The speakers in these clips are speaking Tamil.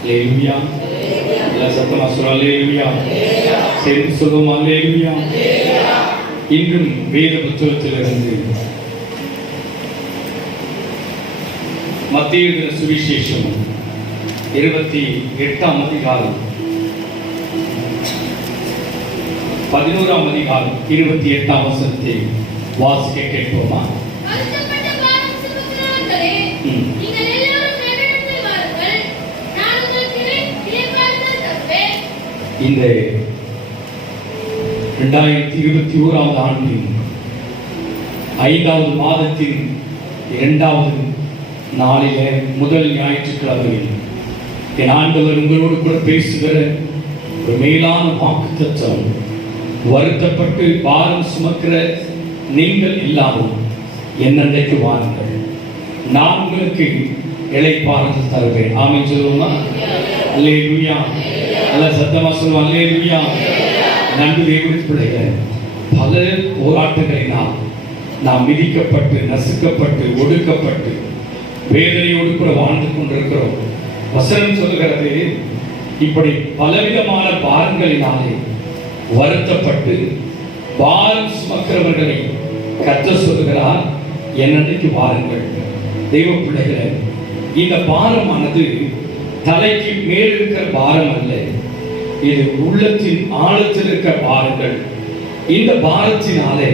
அல்லேலூயா. எல்லாம் சத்தமா சொல்லுவோம் அல்லேலூயா. சேர்ந்து சொல்லுவோம் அல்லேலூயா. இன்றும் வேத புத்தகத்திலிருந்து மத்தேயு எழுதின சுவிசேஷம் 28ஆம் அதிகாரம் 11ஆம் அதிகாரம் 28ஆம் வசனத்தை வாசிக்க கேட்போமா? இந்த 2021ஆம் ஆண்டின் 5வது மாதத்தின் 2வது நாளிலே முதல் ஞாயிற்றுக்கிழமையில் என் ஆண்டவர் உங்களோடு கூட பேசுகிற ஒரு மேலான வாக்குத்தத்தம், வருத்தப்பட்டு பாரம் சுமக்கிற நீங்கள் எல்லாரும் என்னென்றைக்கு வாருங்கள், நான் உங்களுக்கு இளைப்பாறுதல் தருவேன். ஆமென் சொல்லுவோமா? அல்லேலூயா. எல்லாம் சத்தமா சொல்லுவோம் அல்லேலூயா. நன்றி தேவனுடைய பிள்ளைகள், பல போராட்டங்களினால் நாம் மிதிக்கப்பட்டு நசுக்கப்பட்டு ஒடுக்கப்பட்டு வேதனையோடு கூட வாழ்ந்து கொண்டிருக்கிறோம். வசனம் சொல்லுகிறது, இப்படி பலவிதமான பாரங்களினாலே வருத்தப்பட்டு பாரம் சுமக்கிறவர்களை கர்த்தர் சொல்லுகிறார், என்னன்னைக்கு வாருங்கள். தெய்வ பிள்ளைகளே, இந்த பாரமானது தலைக்கு மேல் இருக்கிற பாரம் அல்ல, இது உள்ளத்தின் ஆழத்தில் இருக்கிற பாரங்கள். இந்த பாரத்தினாலே,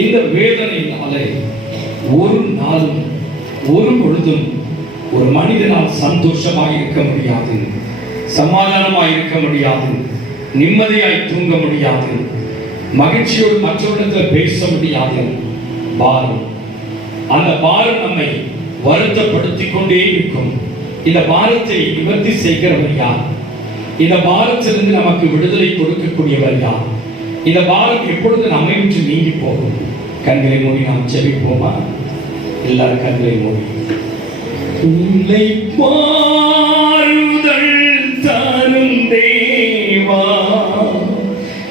இந்த வேதனையினாலே ஒரு நாளும் ஒரு பொழுதும் ஒரு மனிதனால் சந்தோஷமாய் இருக்க முடியாது, சமாதானமாய் இருக்க முடியாது, நிம்மதியாய் தூங்க முடியாது, மகிழ்ச்சியோடு மற்றவரிடத்தில் பேச முடியாது. பாரம், அந்த பாரம் நம்மை வருத்தப்படுத்திக் கொண்டே இருக்கும். இந்த பாரத்தை நிவர்த்தி செய்கிறவர் யார்? இந்த பாரத்திலிருந்து நமக்கு விடுதலை கொடுக்கக்கூடியவர் யார்? இந்த பாரம் எப்பொழுது நம்மை விட்டு நீங்கி போகும்? கண்களை மூடி நாம் ஜெபிப்போமா? எல்லாரும் கண்களை மூடி. உன்னை பாருதல் தரும் தேவா,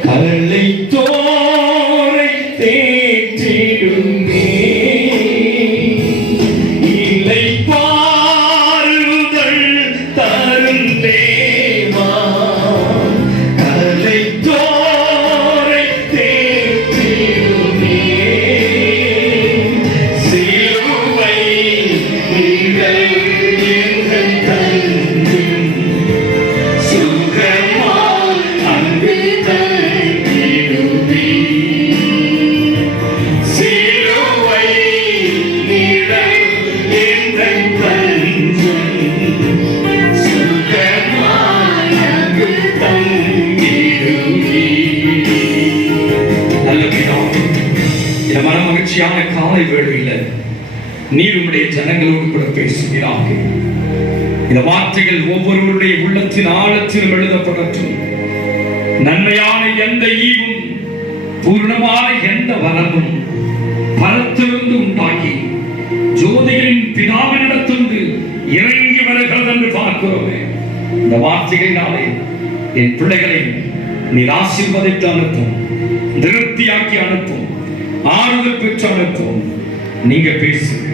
கல்லை தோரை தேற்றிடுமே. இல்லை பாருதல் தரும் தேவா, கல்லை தோரை தேற்றிடுமே. சிலுவை நிழல் எங்கள் தங்கும் சுகமாய் அங்கு தங்கிடுமே. சிலுவை நிழல் எங்கள் தங்கும் சுகமாய் அங்கு தங்கிடுமே. நல்ல பிதாவே, இந்த மன மகிழ்ச்சியான காலை வேளையில் நீர் உம்முடைய ஜனங்களோடு கூட பேசுகிறாங்க. இந்த வார்த்தைகள் ஒவ்வொருவருடைய உள்ளத்தின் ஆழத்திலும் எழுதப்படட்டும். நன்மையான எந்த ஈவும் பூர்ணமான எந்த வரமும் பரத்திலிருந்து உண்டாகி ஜோதிகளின் பிதாவினிடத்திலிருந்து இறங்கி வருகிறது என்று பார்க்கிறோமே. இந்த வார்த்தைகளினாலே என் பிள்ளைகளை நீர் ஆசீர்வதித்து அனுப்பும், திருப்தியாக்கி அனுப்பும், ஆறுதல் பெற்று அனுப்பும். நீங்க பேசுங்க.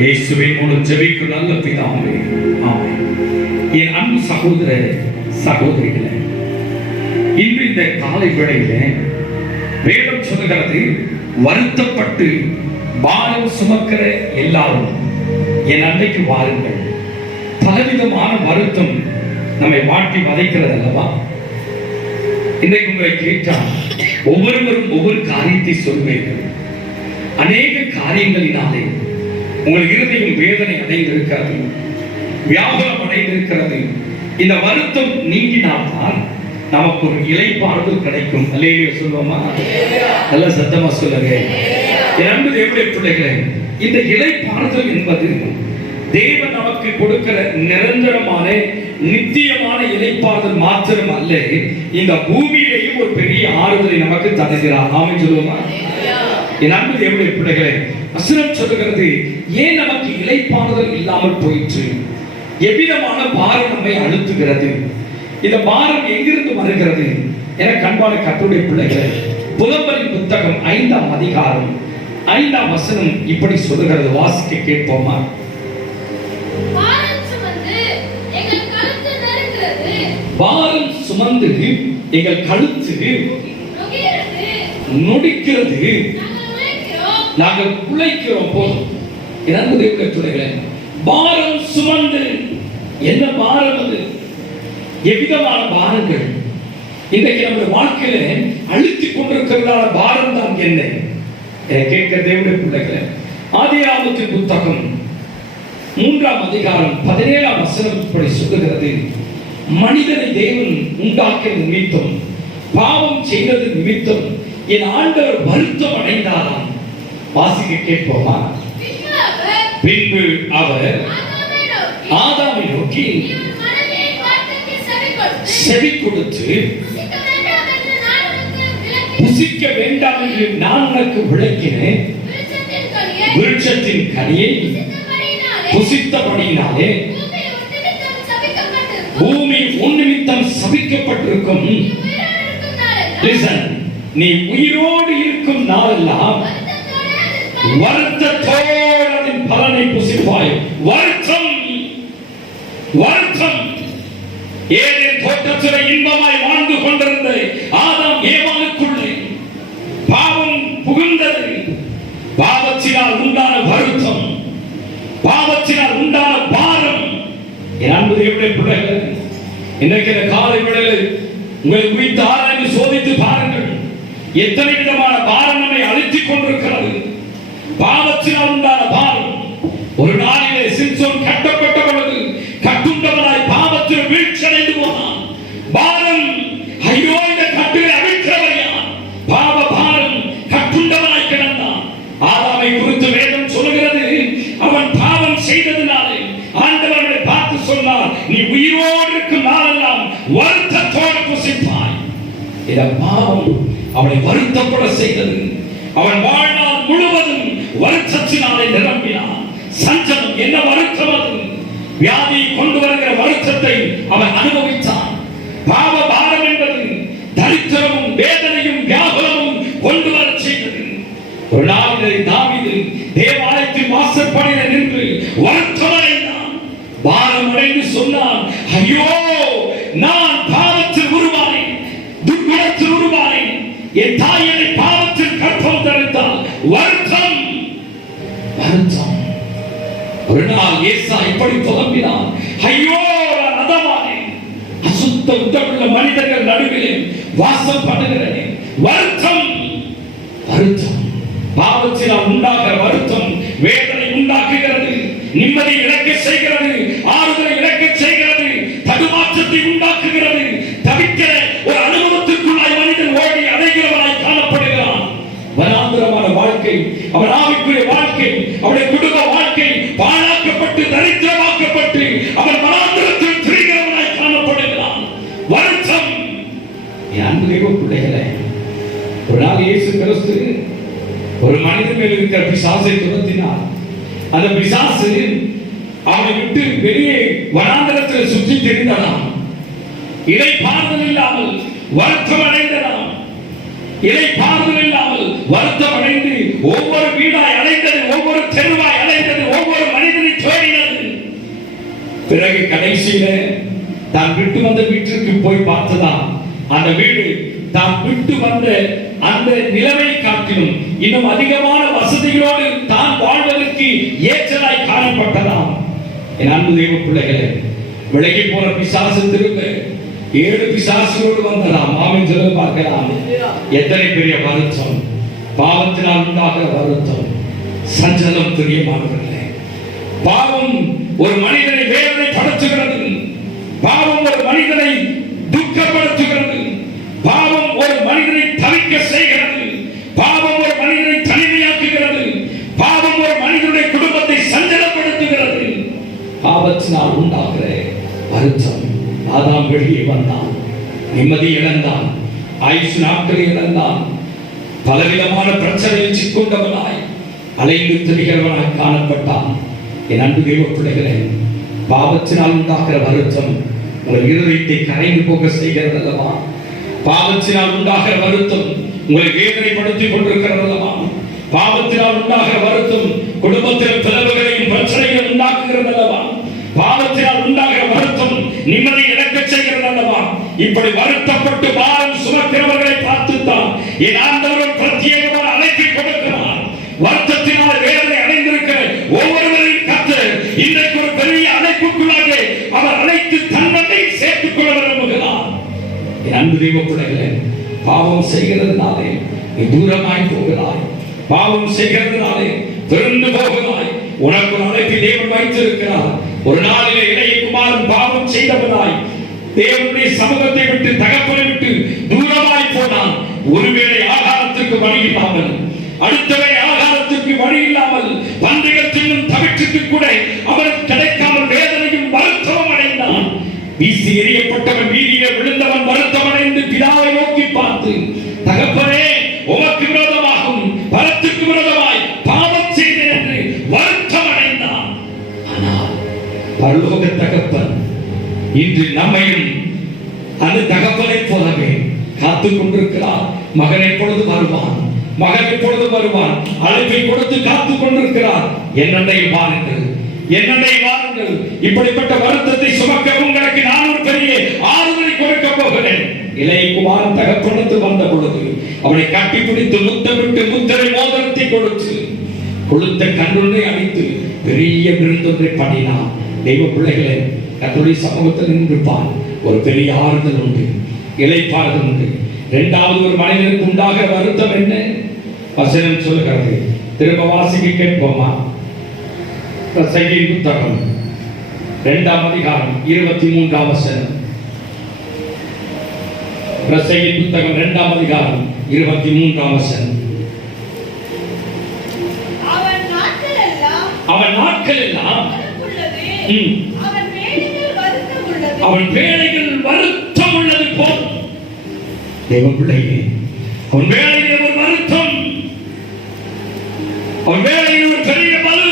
இயேசுவின் மூலம் ஜெபிக்கிற நல்ல பிதாவே, ஆமென். என் அன்பு சகோதர சகோதரிகளே, இன்று இந்த காலை வேளையில வேதம் சொல்லுகிறது, வருத்தப்பட்டு பாரம் சுமக்கிற எல்லாரும் என் அன்னைக்கு வாருங்கள். பலவிதமான வருத்தம் நம்மை மாட்டி வதைக்கிறது அல்லவா? இன்றைக்கு உங்களை கேட்டால் ஒவ்வொருவரும் ஒவ்வொரு காரியத்தை சொல்வீர்கள். அநேக காரியங்களினாலே உங்கள் இருதயம் வேதனை அடைந்திருக்கிறது, வியாபாரம் அடைந்திருக்கிறது. இந்த வருத்தம் நீங்கினால்தான் நமக்கு ஒரு இளைப்பாறுதல் கிடைக்கும். அல்லேலூயா சொல்லுவோமா? நல்ல சத்தமா சொல்லுங்க. என் அன்பு தேவனுடைய பிள்ளைகளே, இந்த இளைப்பாறுதல் என்பது தேவன் நமக்கு கொடுக்கிற நிரந்தரமான நித்தியமான இளைப்பாறுதல் மாத்திரம் அல்ல, இந்த பூமியிலேயும் ஒரு பெரிய ஆறுதலை நமக்கு தருகிறார். ஆமென் சொல்லுவோமா? என் அன்பு தேவனுடைய பிள்ளைகளே, வசனம் சொல்லுகிறது, ஏன் நமக்கு இளைப்பாறுதல் இல்லாமல் போயிற்று? எவ்விதமான பாரம் நம்மை அழுத்துகிறது? இந்த பாரம் எங்கிருந்து வருகிறது? என கண்பான கர்த்தருடைய பிள்ளைகளே, புலம்பலின் புத்தகம் 5ஆம் அதிகாரம் 5ஆம் வசனம் இப்படி சொல்லுகிறது. வாசிக்க கேட்போமா? பாரம் சுமந்து எங்கள் கழுத்தை பாரம் சுமந்து எங்கள் கழுத்து நொடிக்கிறது, நாங்கள் உழைக்கிறோம் போதும். பாரம் சுமந்து, என்ன பாரம் அது? எவ்விதமான பாரங்கள் இன்றைக்கு நம்முடைய வாழ்க்கையில அழுத்திக் கொண்டிருக்கிறதான பாரம் தான் என்ன? கேட்க தேவனுடைய பிள்ளைகளை, ஆதியாகமத்தின் புத்தகம் 3ஆம் அதிகாரம் 17ஆம் வசனம் இப்படி சொல்லுகிறது, மனிதனை தேவன் உண்டாக்கியது நிமித்தம், பாவம் செய்தது நிமித்தம் என் ஆண்டவர் வருத்தம் அடைந்தாராம். வாசிக்க கேட்போமா? பின்பு அவர் ஆதாமை நோக்கி செவி கொடுத்து, புசிக்க வேண்டாம் என்று நான் உனக்கு விளக்கினேன், விருட்சத்தின் கனியை புசித்தபடியினாலே பூமி உன் நிமித்தம் சபிக்கப்பட்டிருக்கும். நீ உயிரோடு இருக்கும் நாளெல்லாம் வருத்தத்தோடு அதன் பலனை புசிப்பாய். வருத்தம், வருத்தம். ஏதேன் தோட்டத்தில் இன்பமாய் வாழ்ந்து கொண்டிருந்த ஆதாம் ஏவாளுக்குள்ளே பாவம் புகுந்தது. பாவத்தினால் உண்டான வருத்தம், பாவத்தினால் உண்டான பாரம். என் அன்பு தேவனுடைய பிள்ளைகளே, இன்றைக்கு இந்த காலை வேளையில் உங்களை குறித்து ஆராய்ந்து சோதித்து பாருங்கள். எத்தனை விதமான பாரம் நம்மை அழுத்திக் கொண்டிருக்கிறது. பாவத்தினால் உண்டான பாரம். ஒரு நாளிலே சிம்சோன் கட்டப்பட்ட பொழுது கட்டுண்டவனாய் பாவத்தில் வீழ்ச்சியடைந்து போனான். பாரம், ஐயோ இந்த கட்டுகளை அவிழ்க்கிறவர் யார்? பாவ பாரம், கட்டுண்டவனாய் கிடந்தான். ஆதாமை குறித்து வேதம் சொல்லுகிறது, அவன் பாவம் செய்ததினாலே ஆண்டவரை பார்த்து சொன்னார், நீ உயிரோடு இருக்கும் நாளெல்லாம் வருத்தத்தோடு புசிப்பாய். இந்த பாவம் அவனை வருத்தப்பட செய்தது. அவன் வாழ்நாள் முழுவதும் வருத்தத்தினாலே நிரம்பினான். சஞ்சலம், என்ன வருத்தம் அது? வியாதியை கொண்டு வருகிற வருத்தத்தை அவன் அனுபவித்தான். பாவ பாரம் என்பது தரித்திரமும் வேதனையும் வியாகுலமும் கொண்டு வர செய்தது. ஒரு நாளிலே தாவீது தேவாலயத்தின் வாசற்படியில் நின்று வருத்தம் அடைந்தான். பாரம் அடைந்து சொன்னான், ஐயோ நான் பாவத்தில் உருவானேன், துர்குணத்தில் உருவானேன். என் தாய் என்னை பாவத்தில் கற்பம் தரித்தால் வருத்தம், வருத்தம். ஒரு நாள் ஏசா இப்படி புலம்பினான், ஐயோ நான் அதமானேன், அசுத்த உடலுள்ள மனிதர்கள் நடுவிலே வாசம் பண்ணுகிறேன். வருத்தம், வருத்தம். பாவத்தினால் உண்டாகிற வருத்தம் வேதனை உண்டாக்குகிறது, நிம்மதி இழக்க செய்கிறது, ஆறுதலை இழக்க செய்கிறது, தடுமாற்றத்தை உண்டாக்குகிறது. தவிக்கிற ஒரு அனுபவத்திற்குள்ளாய் மனிதன் ஓடி அடைகிறவனாய் காணப்படுகிறான். வனாந்திரமான வாழ்க்கை, அவன் ஆவிக்குரிய வாழ்க்கை, அவனுடைய குடும்ப வாழ்க்கை பாழாக்கப்பட்டு தரித்திரமாக்கப்பட்டு அவன் வனாந்திரத்தில் திரிகிறவனாய் காணப்படுகிறான். வருத்தம். என் அன்பு தேவ பிள்ளைகளே, ஒரு நாள் இயேசு கிறிஸ்து ஒரு மனிதன் மேல் இருக்கிற பிசாசை துரத்தினார். அந்த பிசாசு அவனை விட்டு வெளியே வனாந்தரத்தில் சுற்றி திரிந்ததாம். இலை பாறுதல் இல்லாமல் வருத்தம் அடைந்ததாம். இலை பாறுதல் இல்லாமல் வருத்தம் அடைந்து ஒவ்வொரு வீடாய் அடைந்தது, ஒவ்வொரு தெருவாய் அடைந்தது, ஒவ்வொரு மனிதனை தேடினது. பிறகு கடைசியில தான் விட்டு வந்த வீட்டிற்கு போய் பார்த்ததாம். அந்த வீடு தான் விட்டு வந்த அந்த நிலைமை காட்டிலும் இன்னும் அதிகமான வசதிகளோடு தான் வாழ்வதற்கு ஏற்றதாய் காணப்பட்டதாம். என் அன்பு தேவ பிள்ளைகளே, விலகி போன பிசாசு திரும்ப 7 பிசாசுகளோடு வந்ததாம். ஆமென் சொல்ல பார்க்கலாம். எத்தனை பெரிய வருத்தம், பாவத்தினால் உண்டாகிற வருத்தம், சஞ்சலம். பிரியமானவர்களே, பாவம் ஒரு மனிதனை வேதனை படுத்துகிறது. பாவம் ஒரு மனிதனை துக்கப்படுத்துகிறது. பாவம் ஒரு மனிதனை தவிக்க செய்கிறது. பாவம் ஒரு மனிதனை தனிமையாக்குகிறது. பாவம் ஒரு மனிதனுடைய குடும்பத்தை சஞ்சலப்படுத்துகிறது. பாவத்தினால் உண்டாகிற வருத்தம். ஆதாம் வெளியே வந்தான், நிம்மதி இழந்தான், ஆயுசு நாட்களை இழந்தான், பலவிதமான பிரச்சனையில் சிக்கொண்டவனாய் அலைந்து திரிகிறவனாய் காணப்பட்டான். என் அன்பு தேவ பிள்ளைகளே, பாவத்தினால் உண்டாகிற வருத்தம் உங்கள் இருதயத்தை கரைந்து போக செய்கிறது அல்லவா? பாவத்தினால் உண்டாகிற வருத்தம் உங்களை வேதனைப்படுத்திக் கொண்டிருக்கிறது அல்லவா? பாவத்தினால் உண்டாகிற வருத்தம் குடும்பத்தில் பிளவுகளையும் பிரச்சனைகள் உண்டாக்குகிறது அல்லவா? பாவத்தினால் உண்டாகிற வருத்தம் நிம்மதி இழக்க செய்கிறது அல்லவா? என் ஆண்டவர் ஒரு பிரத்யேகமான அழைப்பை கொடுக்கிறார். வருத்தத்தினால் வேதனை அடைந்திருக்கிற ஒவ்வொருவரையும் கர்த்தர் இன்றைக்கு ஒரு பெரிய அழைப்புக்குள்ளாக அவர் அழைத்து தன்னை சேர்த்துக் கொள்ள விரும்புகிறார். என் அன்பு தெய்வ பிள்ளைகளே, பாவம் செய்கிறதுனாலே நீ தூரமாய் போகிறாய். பாவம் செய்கிறதுனாலே திறந்து போகிறாய். உனக்கு ஒரு அழைப்பை தேவன் வைத்திருக்கிறார். ஒரு நாளிலே இளைய குமாரன் பாவம் செய்தவனாய் தேவனுடைய சமூகத்தை விட்டு தகப்பனை விட்டு தூரமாய் போனான். ஒருவேளை ஆகாரத்துக்கு வழி இல்லாமல், அடுத்தவை ஆகாரத்துக்கு வழி இல்லாமல், பன்றிகள் தின்னும் தவிற்றுக்கு கூட அவனுக்கு கிடைக்காமல் வேதனையும் வருத்தமும் அடைந்தான். வீசி எறியப்பட்டவன் வீதியிலே விழுந்தவன் வருத்தம் அடைந்து பிதாவை நோக்கி பார்த்து, தகப்பனே, உமக்கு விரோதமாகும் பரத்துக்கு விரோதமாய் பாவம் செய்தேன் என்று வருத்தம் அடைந்தான். ஆனால் பரலோக தகப்பன் இன்று நம்மையும் அந்த தகப்பனை போலவே காத்துக் கொண்டிருக்கிறார். மகன் எப்பொழுது வருவான், மகன் எப்பொழுது வருவான், அழைப்பை கொடுத்து காத்துக் கொண்டிருக்கிறார். என்னை வாருங்கள், என்னை வாருங்கள். இப்படிப்பட்ட வருத்தத்தை சுமக்க உங்களுக்கு நான் ஒரு பெரிய ஆறுதலை கொடுக்க போகிறேன். இளைய குமாரன் தகப்பனுக்கு வந்த பொழுது அவனை கட்டிப்பிடித்து முத்தமிட்டு முத்திரை மோதிரத்தை கொடுத்து கொளுத்த கண்ணுனை அடித்து பெரிய விருந்தொன்றை பண்ணினான். தெய்வ பிள்ளைகளே, கர்த்தருடைய சமூகத்தில் நின்றிருப்பான். ஒரு பெரிய ஆறுதல் உண்டு, இளைப்பாறுதல் உண்டு. இரண்டாவது, ஒரு மனிதனுக்கு உண்டாக வருத்தம் என்ன? வசனம் சொல்கிறது. திரும்ப வாசிக்க கேட்போமா? பிரசங்கியின் புத்தகம் 2ஆம் அதிகாரம் 23ஆம் வசனம். பிரசங்கியின் புத்தகம் 2ஆம் அதிகாரம் 23ஆம் வசனம். அவன் நாட்கள் எல்லாம் அவன் வேலைகள் வருத்தம் உள்ளது போல். தேவ பிள்ளையே, அவன் வேலையில் ஒரு வருத்தம், அவன் வேலையில் ஒரு பெரிய பலு.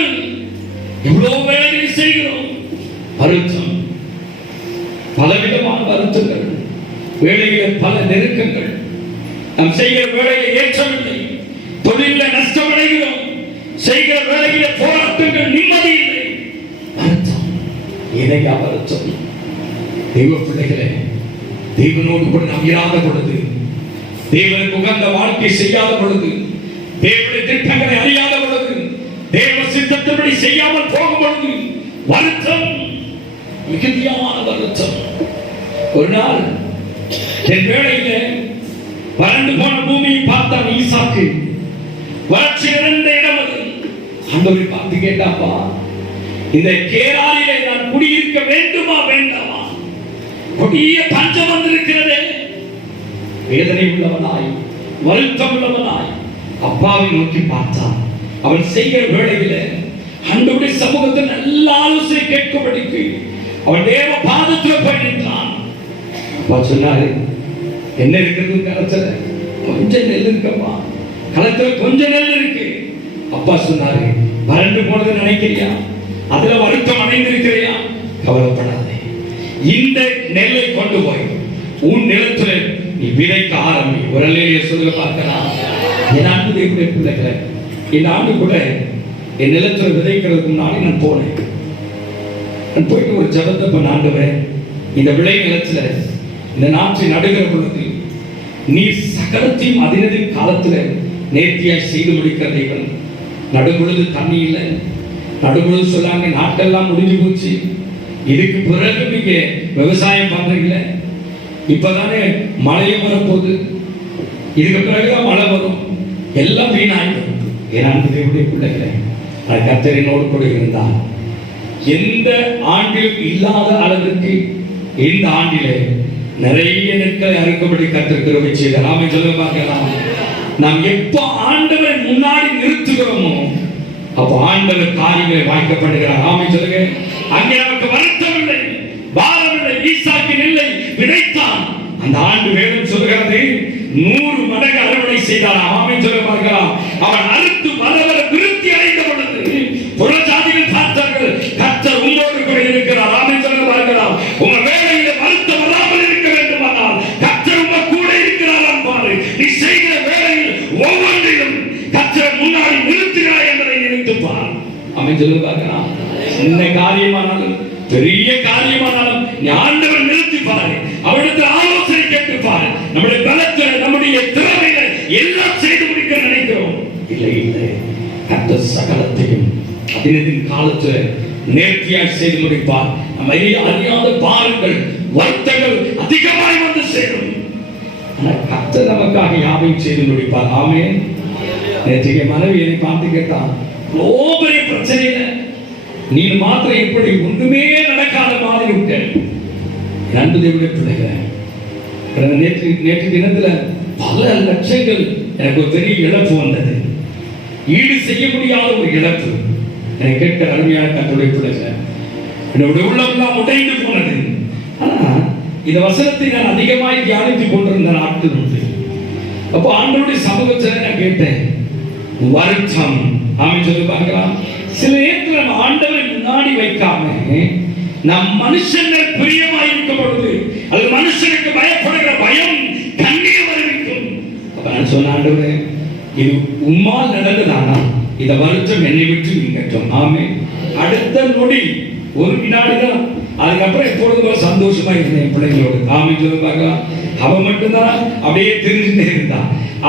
எவ்வளவு வேலைகளை செய்கிறோம், வருத்தம், பலவிதமான வருத்தங்கள், வேலையில் பல நெருக்கங்கள். நாம் செய்கிற வேலையை ஏற்றவில்லை, தொழிலில் நஷ்டமடைகிறோம், செய்கிற வேலையில போராட்டங்கள், நிம்மதி இல்லை, வருத்தம். இதையா வருத்தம்? தெய்வ பிள்ளைகளே, தேவனோடு கூட நாம் இராத பொழுது, தேவனுக்கு உகந்த வாழ்க்கை செய்யாத பொழுது, தேவனுடைய திட்டங்களை அறியாத பொழுது, தேவ சித்தத்தின்படி செய்யாமல் போகும் பொழுது வருத்தம், மிகுதியான வருத்தம். ஒரு நாள் என் வேளையில வறண்டு போன பூமியை பார்த்தான் ஈசாக்கு. வறட்சி நிறைந்த இடம் அது. ஆண்டவரை பார்த்து கேட்டாப்பா, இந்த கேராரிலே நான் குடியிருக்க வேண்டுமா வேண்டாமா? கொடிய பஞ்சம் வந்திருக்கிறதே. வேதனை உள்ளவனாய், வருத்தம் உள்ளவனாய் அப்பாவை நோக்கி பார்த்தான். அவன் செய்கிற வேளையில ஆண்டவருடைய சமூகத்தில் நல்ல ஆலோசனை கேட்கும்படிக்கு அவன் தேவ பாதத்தில் போய் நின்றான். அப்பா சொன்னாரு, என்ன இருக்கிறது களத்துல? கொஞ்சம் நெல் இருக்கப்பா, களத்துல கொஞ்சம் நெல் இருக்கு. அப்பா சொன்னாரு, வறண்டு போனது நினைக்கிறியா? அதுல வருத்தம் அடைந்திருக்கிறியா? கவலைப்படாதே, இந்த நெல்லை கொண்டு போய் உன் நிலத்துல நீ விதைக்க ஆரம்பி. ஒரு அல்லேலூயா சொல்லுங்க பார்க்கலாம். என் ஆண்டு தேவனுடைய பிள்ளைகளை, இந்த ஆண்டு கூட என் நிலத்துல விதைக்கிறதுக்கு முன்னாடி நான் போனேன். நான் போயிட்டு ஒரு ஜபத்தை பண்ண, ஆண்டவரே, இந்த விளை நிலத்துல இந்த நாற்றை நடுகிற பொழுது நீ சகலத்தையும் அதினதின் காலத்துல நேர்த்தியாய் செய்து முடிக்கிற தேவன். நடுபொழுது தண்ணி இல்லை, நடுபொழுது சொல்லாங்க நாட்டெல்லாம் முடிஞ்சு போச்சு, இதுக்கு பிறகு நீங்க விவசாயம் பண்றீங்களே, இப்பதானே மழையும் வரப்போகுது, இதுக்கு பிறகுதான் மழை வரும், எல்லாம் வீணாயிடும். ஏன்னா தேவனுடைய பிள்ளைகளை, அது கர்த்தரினோடு கூட இருந்தால் எந்த ஆண்டிலும் இல்லாத அளவிற்கு இந்த ஆண்டிலே நிறைய நெற்களை அறுக்கும்படி கர்த்தர் கிருபை செய்தார். நாம சொல்ல பார்க்கலாம். நாம் எப்ப ஆண்டவரை முன்னாடி நிறுத்துகிறோமோ அப்ப ஆண்டவர் காரியங்களை வாய்க்கப்படுகிறார். நாம சொல்லுங்க. அங்கே நமக்கு வருத்தம் இல்லை, பாரம் இல்லை, ஈசாக்கு இல்லை, விதைத்தான். அந்த ஆண்டு வேதம் சொல்கிறது 100 மடங்கு அறுவடை செய்தார். ஆமே சொல்ல பார்க்கலாம். அவன் அறுத்து வளர விருத்தி அடைந்த பொழுது புறஜாதிகள் பார்த்தார்கள், கர்த்தர் உங்களோடு கூட இருக்கிறார். ஆமே சொல்ல பார்க்கலாம். உங்க வேலையில வருத்தம் வராமல் இருக்க வேண்டுமானால் கர்த்தர் உங்க கூட இருக்கிறார் பாரு. நீ செய்கிற வேலையில் ஒவ்வொன்றிலும் கர்த்தர் முன்னாடி நிறுத்துகிறார் என்பதை நினைத்துப்பார். ஆமே சொல்ல பார்க்கலாம். சின்ன காரியமானாலும் பெரிய காரியமானாலும் நீ ஆண்டவர் நிறுத்திப்பாரு, அவரிடத்தில் ஆலோசனை கேட்டுப்பாரு. நம்முடைய பலத்தில், நம்முடைய திறமைகள் கர்த்தர் சகலத்தையும் அதினத்தின் காலத்தில் நேர்த்தியாய் செய்து முடிப்பார். நம்ம அறியாத பாருங்கள், வருத்தங்கள் அதிகமாய் வந்து சேரும். ஆனால் கர்த்தர் நமக்காக யாவையும் செய்து முடிப்பார். ஆமென். நேற்றைய மனைவி என்னை பார்த்து கேட்டான், பெரிய பிரச்சனையில நீ மாத்திரம் எப்படி ஒன்றுமே நடக்காத மாதிரி விட்ட. அன்பு தேவனுடைய பிள்ளைகளை, நேற்று தினத்துல பல லட்சங்கள் எனக்கு ஒரு பெரிய இழப்பு வந்தது. ஈடு செய்ய முடியாத ஒரு இழப்பு. எனக்கு கேட்கிற அருமையான கர்த்தருடைய பிள்ளைகளை, என்னுடைய உள்ளம் உடைந்து போனது. ஆனா இந்த வசனத்தை நான் அதிகமாய் தியானித்துக் கொண்டிருந்த நாட்கள் உண்டு. அப்போ ஆண்டவருடைய சமூகத்தில் நான் கேட்டேன், வருத்தம். ஆமென் சொல்லி பார்க்கலாம். சில நேரத்தில் நம்ம ஆண்டவரை முன்னாடி வைக்காம நம் மனுஷங்கள் பிரியமாய் இருக்கும் பொழுது அது மனுஷனுக்கு பயப்படுகிற பயம் கண்ணீர் வருவிக்கும். அப்ப நான் சொன்ன, ஆண்டவரே இது உம்மால் நடந்ததானா, இத வருத்தம் என்னை விட்டு நீங்கட்டும். ஆமென். அடுத்த நொடி ஒரு வினாடி தான். அதுக்கப்புறம் எப்பொழுதும் சந்தோஷமா இருந்தேன் பிள்ளைங்களோடு. ஆமென் சொல்லி பார்க்கலாம். அவன் மட்டும்தான் அப்படியே தெரிஞ்சுட்டே இருந்தா.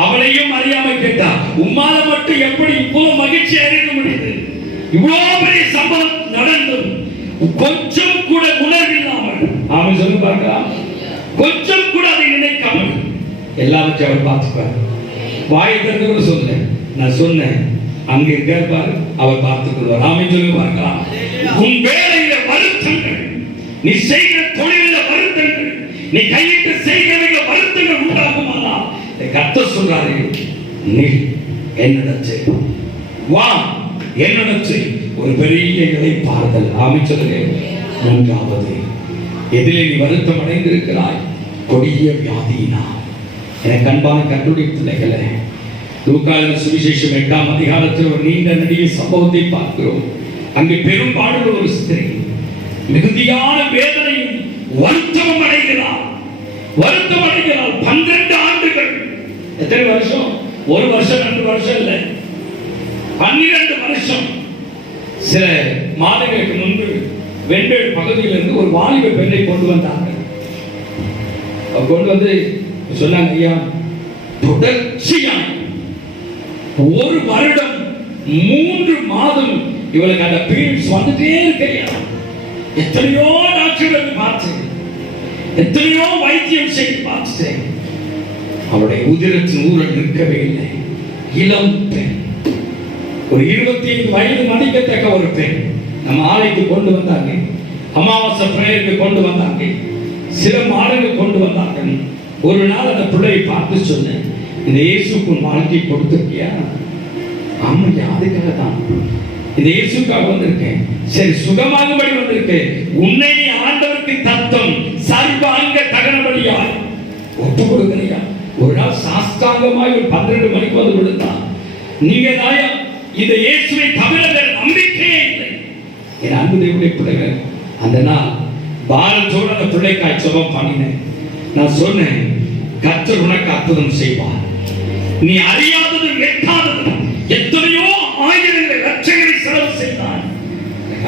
அவளையும் அறியாம கேட்டா, உம்மால மட்டும் எப்படி இவ்வளவு மகிழ்ச்சியா இருக்க முடியுது? இவ்வளவு பெரிய சம்பவம் நடந்தும் கொஞ்சம் கூட உணர்வில்லாமல், ஆமென் சொல்லி பார்க்கலாம், கொஞ்சம் கூட அதை நினைக்காமல் எல்லாவற்றையும் அவர் பார்த்துப்பார். வாயை திறந்து கூட சொல்ல, நான் சொன்னேன், அங்க இருக்கார் பாரு, அவர் பார்த்துக் கொள்வார். ஆமென் சொல்லி பார்க்கலாம். உன் வேலையில வருத்தங்கள், நீ செய்கிற தொழில வருத்தங்கள், நீ கையிட்டு செய்கிற வருத்தங்கள் உண்டாகுமானா, கர்த்தர் சொல்றாரு, நீ என்னிடத்தில் வா, என்னிடத்தில் ஒரு பெரிய இளைப்பாறுதல். ஆமென் சொல்லுங்க. மூன்றாவது, எதிலே நீ வருத்தம் அடைந்திருக்கிறாய்? கொடிய வியாதியினா. எனக்கு அன்பான கர்த்தருடைய பிள்ளைகளே, லூக்காவின் சுவிசேஷம் 8ஆம் அதிகாரத்தில் ஒரு நீண்ட நெடிய சம்பவத்தை பார்க்கிறோம். அங்கே பெரும்பாடு ஒரு ஸ்திரீ மிகுதியான வேதனையும் வருத்தமும் அடைகிறார். 12 ஆண்டுகள். எத்தனை வருஷம்? ஒரு வருஷம் 2 வருஷம் இல்ல, 12 வருஷம். சில மாதங்களுக்கு முன்பு வெண்பேடு பகுதியிலிருந்து ஒரு வாலிப பெண்ணை கொண்டு வந்தாங்க. கொண்டு வந்து சொன்னாங்க, ஐயா, தொடர்ச்சியாக 1 வருடம் 3 மாதம் இவளுக்கு அந்த பீரியட்ஸ் வந்துட்டே இருக்கையா. எத்தனையோ டாக்டர்கள் பார்த்தேன், எத்தனையோ வைத்தியம் செய்து பார்த்தேன். அவருடைய உதிரத்தின் ஊரல் நிற்கவே இல்லை. இளம் பெண், ஒரு 25 வயது மதிக்கத்தக்க ஒரு பெண். நம்ம ஆலைக்கு கொண்டு வந்தாங்க, அமாவாசை பிரேயருக்கு கொண்டு வந்தாங்க, சில மாதங்கள் கொண்டு வந்தாங்க. ஒரு நாள் அந்த பிள்ளையை பார்த்து சொன்னேன், இந்த இயேசுக்கு உன் வாழ்க்கை கொடுத்திருக்கியா? ஆமாம், அதுக்காக தான் இந்த இயேசுக்காக வந்திருக்கேன். சரி, சுகமாகும்படி வந்திருக்கேன். உன்னை ஆண்டவருக்கு தத்தம் சர்வாங்க தகனபடியாய் ஒப்பு கொடுக்கிறியா? ஒரு நாள் சாஸ்தாங்கமாய் ஒரு 12 மணிக்கு வந்து கொடுத்தான். நீங்க தாயா இந்த இயேசுவை தவிர வேற நம்பிக்கையே இல்லை. என் அன்பு தேவனுடைய பிள்ளைகள், அந்த நாள் பாரத்தோடு அந்த பிள்ளைக்காய் சுபம் பண்ணினேன். நான் சொன்னேன், கர்த்தர் உனக்கு அற்புதம் செய்வார். நீ அறியாதது எட்டாதது எத்தனையோ ஆயிரங்கள் லட்சங்களை செலவு செய்தார்.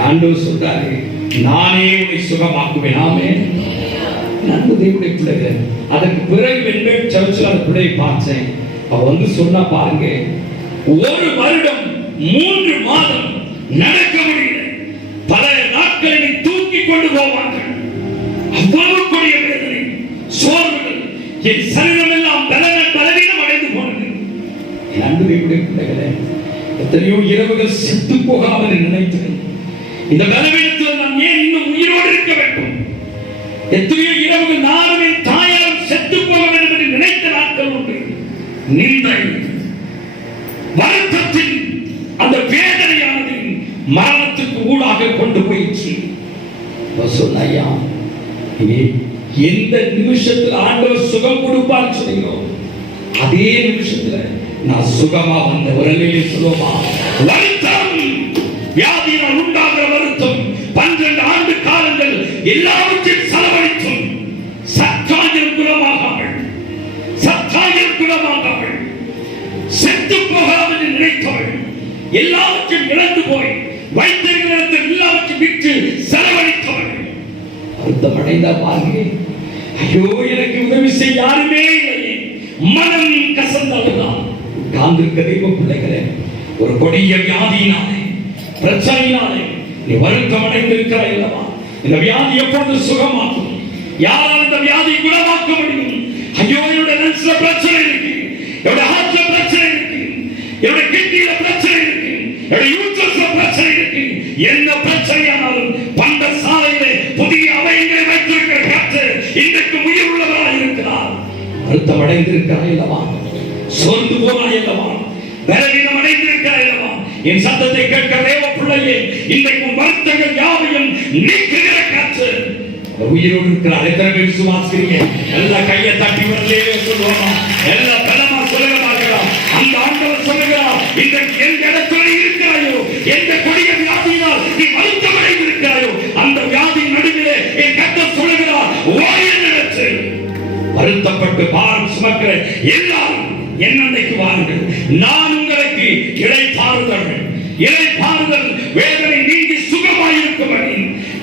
ஆண்டவர் சொல்றாரு, நானே உன்னை சுகமாக்குவேன். ஆமென். அன்பு தேவனுடைய பிள்ளைகள், அதற்கு பிறகு வெண்பேடு சர்ச்சில் அந்த பிள்ளையை பார்த்தேன். அவ வந்து சொன்னா, பாருங்க, 1 வருடம் 3 மாதம் நடக்க முடியல. பல நாட்களை தூக்கி கொண்டு போவார்கள். அவ்வளவு கொடிய வேதனை, சோர்வுகள், என் சரீரம் எல்லாம் பலவீனம் அடைந்து போனது. என் அன்பு தேவனுடைய பிள்ளைகளே, எத்தனையோ இரவுகள் செத்து போகாமல் நினைத்தேன். இந்த பலவீனத்தில் நான் ஏன் இன்னும் உயிரோடு இருக்க வேண்டும்? எத்தனையோ இரவுகள் நானும் என் தாயாரும் செத்து போக வேண்டும் என்று நினைத்த நாட்கள் உண்டு. நிந்தை, வருத்தத்தின் அந்த வேதனையானது மரணத்துக்கு ஊடாக கொண்டு போயிடுச்சு. சொன்னையா, எந்த நிமிஷத்தில் ஆண்டவர் சுகம் கொடுப்பார் சொன்னீங்களோ, அதே நிமிஷத்துல நான் சுகமா வந்த உறவிலே சொல்லுவா. வருத்தம், வியாதியால் உண்டாகிற வருத்தம் 12 ஆண்டு காலங்கள் எல்லாவற்றையும் செலவழித்தும் சத்தாயிரம் குணமாகாமல், செத்து போகாமல் நினைத்தவள் எல்லாவற்றையும் இழந்து போய் வைத்திருக்கிறத்தில் எல்லாவற்றையும் விற்று செலவழித்தவள் வருத்தம் அடைந்த பாருங்க. ஐயோ, எனக்கு உதவி செய்ய யாருமே இல்லையே, மனம் கசந்தவள்தான். காந்திருக்க தெய்வ பிள்ளைகளே, ஒரு கொடிய வியாதியினாலே, பிரச்சனையினாலே நீ வருத்தம் அடைந்திருக்கிறாய் அல்லவா? இந்த வியாதி எப்பொழுது சுகமாக்கும்? யாரால் இந்த வியாதி குணமாக்க முடியும்? ஐயோ, என்னுடைய லங்ஸ்ல பிரச்சனை இருக்கு, என்னுடைய ஹார்ட்ல பிரச்சனை இருக்கு, என்னுடைய கிட்னில பிரச்சனை இருக்கு, என்னுடைய யூட்ரஸ்ல பிரச்சனை இருக்கு. என்ன பிரச்சனையானாலும் பண்ட சாலையிலே புதிய அவயங்களை வைத்திருக்கிற கர்த்தர் இன்றைக்கு உயிர் உள்ளவராய் இருக்கிறார். வருத்தம் அடைந்திருக்கிறாய் அல்லவா? சோர்ந்து போனாய் அல்லவா? பலவீனம் அடைந்திருக்கிறாய் அல்லவா? என் சத்தத்தை கேட்க தேவ பிள்ளையே, இன்றைக்கு வருத்தங்கள் யாவையும் நீக்குகிற கர்த்தர் உயிரோடு இருக்கிறார். எத்தனை பேர் விசுவாசிக்கிறீங்க? எல்லா கையை தட்டி வரலே சொல்லுவோமா? எல்லா பலமா சொல்லுங்க பார்க்கலாம். அந்த ஆண்டவர் சொல்லுகிறார், இன்றைக்கு எந்த இடத்துல இருக்கிறாயோ, எந்த கொடிய வியாதியினால் நீ வருத்தம் அடைந்திருக்கிறாயோ, அந்த வியாதி நடுவிலே என் கர்த்தர் சொல்லுகிறார், ஓய்வு. வருத்தப்பட்டு பாரம் சுமக்கிற எல்லாரும் என்னைக்கு வாருங்கள், நான் உங்களுக்கு இளைப்பாறுதல் வேதனை நீங்கி சுகமாயிருக்கும்படி,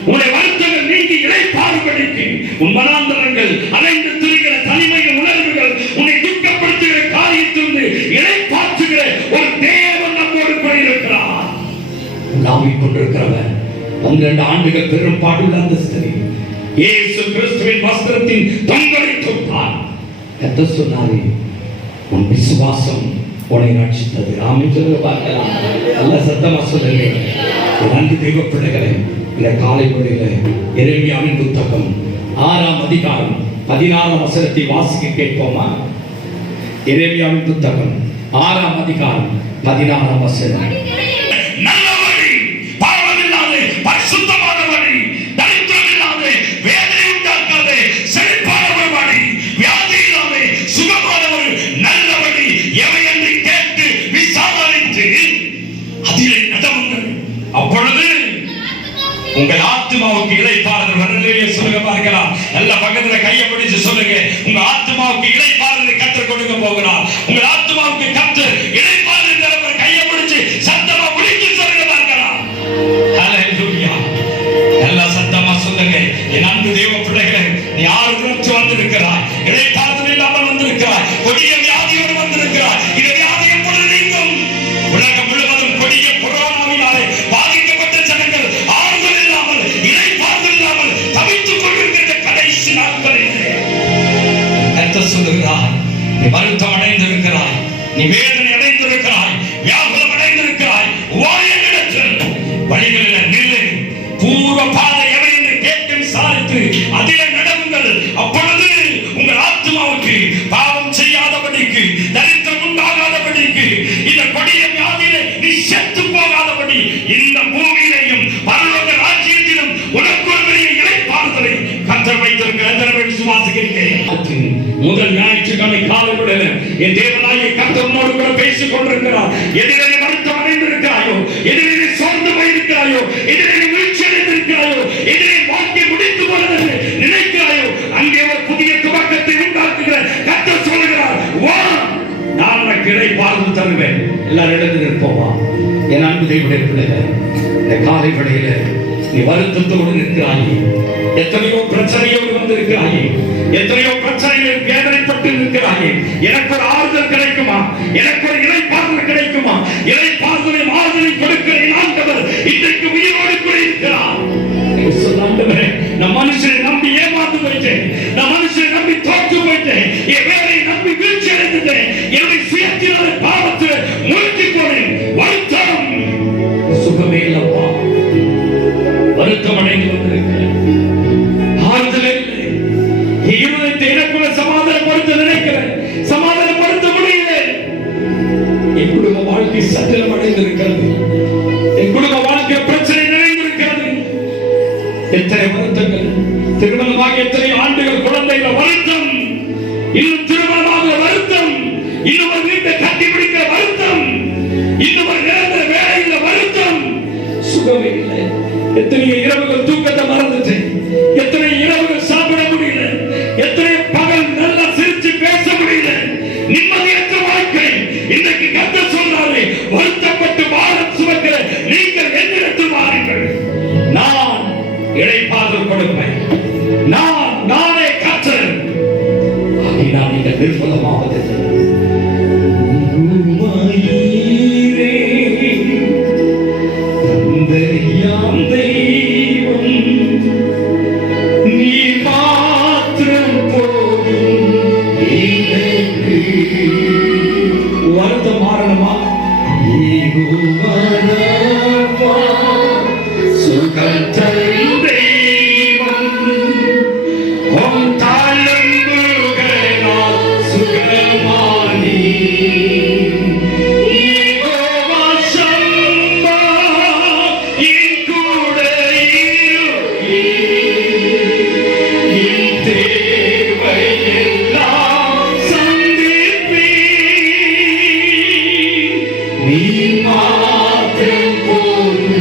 உன்னுடைய வருத்தங்கள் நீங்கி இளைப்பாறும்படிக்கு, உன் மனாந்தரங்கள் அலைந்து திரிகிற தனிமையின் உணர்வுகள் உன்னை துக்கப்படுத்துகிற காரியத்திலிருந்து இளைப்பாற்றுகிற ஒரு தேவன் நம்மோடு கூட இருக்கிறார். நாமிக் கொண்டிருக்கிறவர் 12 ஆண்டுகள் பெரும் பாடுள்ள அந்த ஸ்திரீ இயேசு கிறிஸ்துவின் வஸ்திரத்தின் தொங்கலை தொட்டார். கர்த்தர் சொன்னாரே, உன் விசுவாசம் உன்னை ரட்சித்தது. ஆமென் சொல்லுங்க பார்க்கலாம். நல்ல சத்தமா சொல்லுங்க. நன்றி தெய்வ பிள்ளைகளே, இந்த காலை வேளையில எரேமியாவின் புத்தகம் 6ஆம் அதிகாரம் 16ஆம் வசனத்தை வாசிக்க கேட்போமா? எரேமியாவின் புத்தகம் 6ஆம் அதிகாரம் 16ஆம் வசனம். நல்லவழி, பாவமில்லாதே, பரிசுத்தமான வழி, தரித்திரமில்லாதே, வேதனை உண்டாக்காதே, செழிப்பான வழி, வியாதி இல்லாதே, சுகமான ஒரு நல்ல வழி எவை என்று கேட்டு விசாரித்து அதிலே நடவுங்கள். அப்பொழுது உங்கள் ஆத்மாவுக்கு இளைப்பாறுதல் வரலையே. சொல்லுங்க பார்க்கலாம். எல்லா பக்கத்துல கையை பிடிச்சு சொல்லுங்க, உங்க ஆத்மாவுக்கு இளைப்பாறுதலை கற்றுக் கொடுக்க போகிறார். உங்கள் ஆத்மாவுக்கு கர்த்தர் இளைப்பாறுதல் தருவார். கையை பிடிச்சு சத்தமா பிடிச்சு சொல்லுங்க பார்க்கலாம். ஹல்லேலூயா. எல்லா சத்தமா சொல்லுங்க. என் அன்பு தேவ பிள்ளைகளே, நீ யாரு குறித்து வந்திருக்கிறாய்? இளைப்பாறுதல் இல்லாமல் வந்திருக்கிறாய். கொடிய வியாதியோடு வந்திருக்கிறாய். இந்த வியாதி எப்பொழுது நீங்கும்? உலகம் முழுவதும் கொடிய கொரோனாவினாலே பாதிக்கப்பட்ட ஜனங்கள் ஆறுதல் இல்லாமல், இளைப்பாறுதல் இல்லாமல் தவித்துக் கொண்டிருக்கிற கடைசி நாட்களிலே கர்த்தர் சொல்லுகிறார், நீ வருத்தம் அடைந்திருக்கிறாய், நீ வேதனை அடைந்திருக்கிறாய், வியாகுலம் அடைந்திருக்கிறாய். வாயனிடத்தில் வழிகளில் நில்லு, பூர்வ பாதை எவை என்று கேட்டு விசாரித்து அதிலே நடவுங்கள். அப்பொழுது உங்கள் ஆத்மாவுக்கு பாவம் செய்யாதபடிக்கு, தரித்திரம் உண்டாகாதபடிக்கு, இந்த கொடிய வியாதியிலே நீ செத்து போகாதபடி, இந்த பூமியிலேயும் பரலோக ராஜ்யத்திலும் உனக்கு ஒரு பெரிய இளைப்பாறுதலை கர்த்தர் வைத்திருக்கிறார். விசுவாசிக்கிறீங்க? முதல் ஞாயிற்றுக்கிழமை காலையில் என் தேவனாகிய கர்த்தர் உன்னோடு கூட பேசிக் கொண்டிருக்கிறார். எதிரே வருத்தம் அடைந்திருக்கிறாயோ, எதிரே சோர்ந்து போயிருக்கிறாயோ, எதிரே வீழ்ச்சி அடைந்திருக்கிறாயோ, எதிரே வாழ்க்கை முடித்து போனது நினைக்கிறாயோ, அங்கே ஒரு புதிய துவக்கத்தை உண்டாக்குகிற கர்த்தர் சொல்லுகிறார், வா, நான் உனக்கு இளைப்பாறுதல் தருவேன். எல்லாரும் இடத்தில் இருப்போமா? என் அன்பு தெய்வடைய பிள்ளைகளே, இந்த காலை வேளையில நீ வருத்தத்தோடு இருக்கிறாயே, எத்தனையோ பிரச்சனையோடு வந்திருக்கிறாயே, எத்தனையோ பிரச்சனைகளில் வேதனைப்பட்டு இருக்கிறாயே, எனக்கு ஒரு ஆறுதல் கிடைக்குமா? எனக்கு ஒரு இளைப்பாறுதல் கிடைக்குமா? இளைப்பாறுதலை ஆறுதலை கொடுக்கிற ஆண்டவர் இன்றைக்கு உயிரோடு கூட இருக்கிறார். ஆண்டவரே, நான் மனுஷனை நம்பி ஏமாந்து போயிட்டேன், நான் மனுஷனை நம்பி தோற்று போயிட்டேன், என் வேலையை நம்பி வீழ்ச்சி அடைந்துட்டேன், என்னுடைய சுயத்தினால பாவத்தில் மூழ்கி போனேன். வருத்தம் சுகமே இல்லப்பா, வருத்தம் அடைந்து வந்திருக்கிறேன், ஆறுதலே இல்லை. இருதயத்தை எனக்குள்ள சமாதானப்படுத்த நினைக்கிறேன், சமாதானப்படுத்த முடியல. என் குடும்ப வாழ்க்கை சஞ்சலம் அடைந்திருக்கிறது, என் குடும்ப வாழ்க்கை பிரச்சனை நிறைந்திருக்கிறது. எத்தனை வருத்தங்கள், திருமணமாக எத்தனை ஆண்டுகள் குழந்தைகள் வருத்தம், இன்னும் திருமணமாக வருத்தம், இன்னும் ஒரு வீட்டை கட்டி பிடிக்கிற வருத்தம், இன்னும் ஒரு நிரந்தர வேலையில் வருத்தம், சுகமே இல்லை. எத்தனை இரவுகள் தூக்கத்தை மறந்துட்டேன், எத்தனை இரவுகள் சாப்பிட முடியல, எத்தனை பகல் நல்லா சிரிச்சு பேச முடியல, நிம்மதியற்ற வாழ்க்கை. இன்றைக்கு கர்த்தர் சொல்றாரு, வருத்தப்பட்டு பாரம் சுமக்கிற நீங்கள் என்னிடத்தில் வாருங்கள், நான் இளைப்பாறுதல் கொடுப்பேன், நானே கர்த்தர். ஆகினால் நீங்கள் நிர்மலமாவது உன் தாளம்புகளால் சுகமானி யெகோவா ஷம்மா என் கூட இரு என் தேவை எல்லாம் சந்திப்பி நீ மாத்திரம் போதும்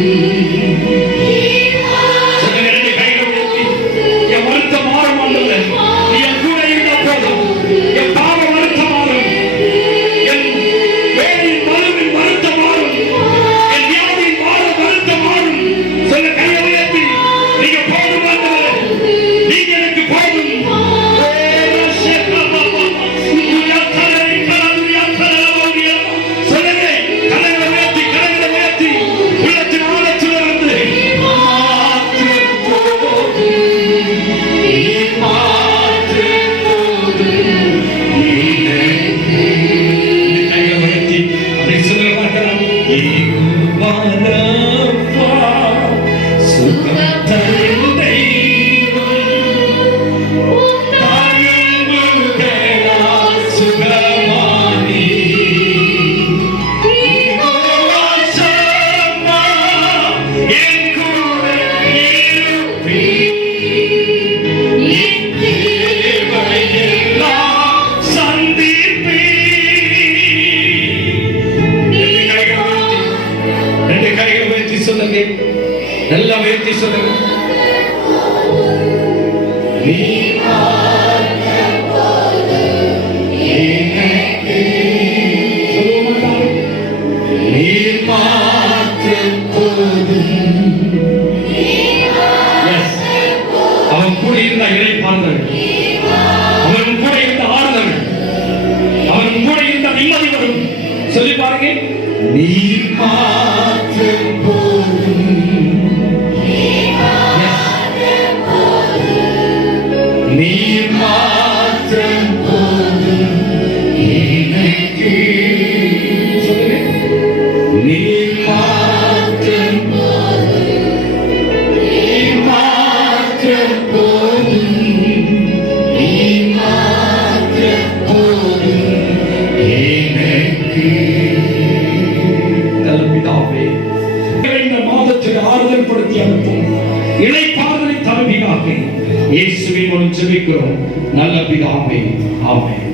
நல்லா உயர்த்தி சொல்லுங்க. நீ அவன் கூட இருந்த இளைப்பாறுதல், அவன் கூட இருந்த ஆறுதல், அவன் கூட இருந்த நிம்மதி வரும். சொல்லி பாருங்க. நீர் மாற்றம் போதும், நீர் மாற்றம் போதும் எனக்கு. சொல்லுங்க. நீர் மாற்றம் போதும், நீர் மாற்றம் போதும், நீர் மாற்றம் போதும் எனக்கு. இந்த மாதத்தில் ஆறுதல் படுத்தி அனுப்பும் இளைப்பாறுதலை தருவீராக. இயேசுவின் மூலம் ஜெபிக்கிறோம் நல்ல பிதாவே. ஆமென்.